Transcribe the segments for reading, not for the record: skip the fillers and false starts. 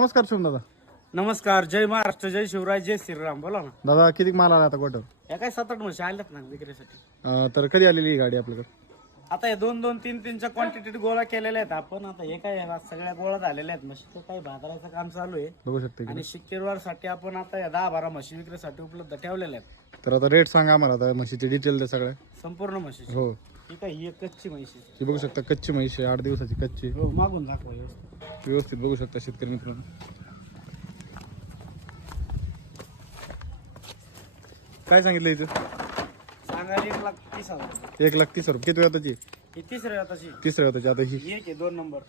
नमस्कार शिवम दादा. नमस्कार. जय महाराष्ट्र, जय शिवराय, जय श्रीराम. बोला ना. दादा किती माल आला आता गोट्यावर? या काय 7-8 म्हशी आल्यात ना विक्रीसाठी. तर कधी आलेली ही गाडी आपल्याकडे? आता हे 2-2-3-3च्या क्वांटिटी गोळा केलेल्या आहेत आपण. आता हे काय सगळ्या गोळा झालेल्या आहेत म्हशी. तर काही बाजाराचं काम चालू आहे बघू शकते आणि शुक्रवार साठी आपण आता या 10-12 म्हशी विक्रीसाठी उपलब्ध ठेवलेल्या आहेत. तर आता रेट सांगा आम्हाला, आता म्हशीचे डिटेल द्या सगळ्या. संपूर्ण म्हशी. हो, ही काय ही एक कच्ची म्हशी. ही बघू शकता कच्ची म्हैस आहे, 8 दिवसाची कच्ची. हो, मागून दाखवा व्यवस्थित. व्यवस्थित बघू शकता शेतकरी मित्रांनो. काय सांगितलं इथं? सांगायला 1,30,000. 1,30,000 रुपये. किती वेळाची? ही तिसऱ्या आताची. तिसऱ्या वेळाची. आता ही ही एक आहे 2 नंबर.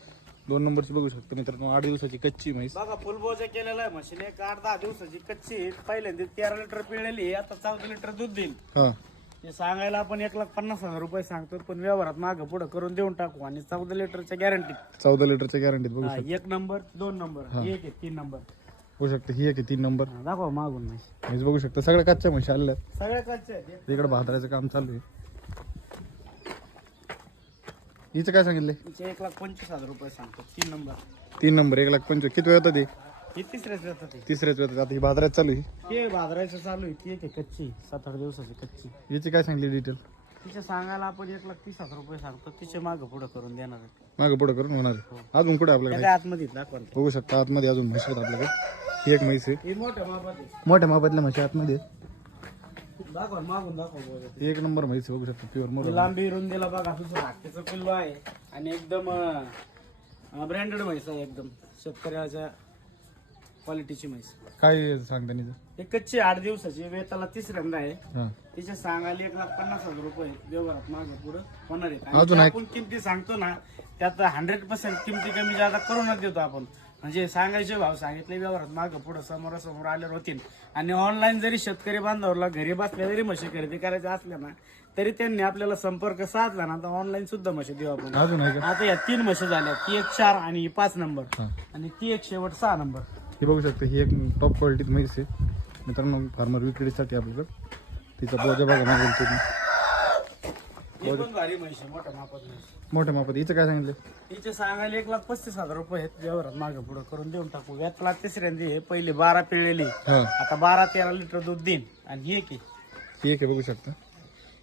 2 नंबरची बघू शकता मित्रांनो, 8 दिवसाची कच्ची म्हैस. बघा फुलबोजा केलेला आहे म्हशीने. एक 8-10 दिवसाची कच्ची आहे. पहिल्यांदा 13 लिटर पिळलेली आहे. आता 14 लिटर दूध देईल. हा, हे सांगायला आपण 1,50,000 रुपये सांगतो, पण व्यवहारात मागं पुढे करून देऊन टाकू. आणि 14 लिटरच्या गॅरंटी. 14 लिटरच्या गॅरंटीत बघू शकता. 1 नंबर, 2 नंबर, एक आहे 3 नंबर. बघू शकता ही एक आहे 3 नंबर दाखवा मागून म्हशी. म्हैस. बघू शकता सगळ्या कच्च्या म्हशी आलेल्या आहेत. सगळ्या कच्च्या आहेत. इकडे भादराचं काम चालू आहे. हिचं काय सांगितले? 1,25,000 रुपये सांगतो. 3 नंबर. 3 नंबर 1,25,000. किती वेळ होतं ते? ही तिसऱ्याच येतात. तिसऱ्याच वेळात. आता ही बाजारात चालू आहे. ते बाजाराचं चालू आहे. ती एक आहे कच्ची, 7-8 दिवसाची कच्ची. याची काय सांगली डिटेल? तिच्या सांगायला आपण 1,30,000 रुपये सांगतो. तिचे मागं पुढे करून देणार आहे. मागं पुढे करून होणार आहे. अजून कुठे आपल्याकडे? त्या आतमध्ये दाखवा. बघू शकता आतमध्ये अजून म्हशी आहेत आपल्याकडे. ही एक म्हैस आहे. ही मोठ्या मापात आहे. मोठ्या मापातल्या म्हशी आतमध्ये आहेत. दाखवा मागून दाखवा. ही एक नंबर म्हैस आहे. बघू शकता प्युअर मोर. लांबी रुंदीला बघा दुसरं हाकेचं पिल्लू आहे आणि एकदम ब्रँडेड म्हैस आहे. एकदम शेतकऱ्याच्या क्वालिटीची म्हैस. काय सांगता निचं? हे कच्ची 8 दिवसाची वेताला तिसऱ्यांदा आहे. हा, तिच्या सांगायला 1,50,000 रुपये व्यवहारात मागे पुढे होणार आहेत. अजून आणि आहे? आपण किमती सांगतो ना त्यात 100% किमती कमी जादा करूनच देतो आपण. म्हणजे सांगायचे भाव सांगितले व्यवहारात मागं पुढे समोरासमोर आल्यावर होतील. आणि ऑनलाईन जरी शेतकरी बांधवाला घरी बसल्या जरी म्हशी खरेदी करायच्या असल्या ना तरी त्यांनी आपल्याला संपर्क साधला ना तर ऑनलाईन सुद्धा म्हशी देऊ आपण. अजून आहे का? आता या 3 म्हशी झाल्या. ती एक 4 आणि ही 5 नंबर हा, आणि ती एक शेवट 6 नंबर. ही बघू शकता ही एक टॉप क्वालिटीत म्हैस आहे मित्रांनो. फार्मर विक्रीसाठी आपल्याकडे. तिचा बोजा बघा मागेल तुम्ही. ही पण भारी म्हशी, मोठ्या मापात म्हशी. मोठ्या मापात. हिचं काय सांगितलं? तिचे सांगायला 1,35,000 रुपये आहेत. व्यवहारात मागे पुढे करून देऊन टाकू. व्यातला तिसऱ्यांदी आहे. पहिले 12 पिळलेली, हा, आता 12-13 लिटर दूध देईन. आणि ही एक आहे. ही एक आहे बघू शकता.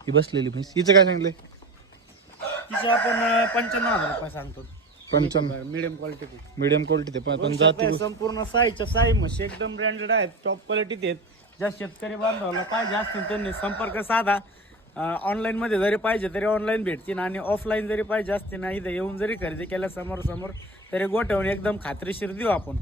ही बसलेली म्हैस. हिचं काय सांगितलंय? तिचे आपण 95,000 रुपये सांगतो. 55. Medium quality. मीडियम क्वालिटी पण जाती संपूर्ण साईच्या साई म्हशी एकदम ब्रँडेड आहेत, टॉप क्वालिटीत आहेत. ज्या शेतकरी बांधवाला पाहिजे असतील त्यांनी संपर्क साधा. ऑनलाईन मध्ये जरी पाहिजे तरी ऑनलाईन भेटतील आणि ऑफलाईन जरी पाहिजे असतील ना इथे येऊन जरी खरेदी केल्या समोर तरी गोठ्यावरून एकदम खात्रीशीर देऊ आपण.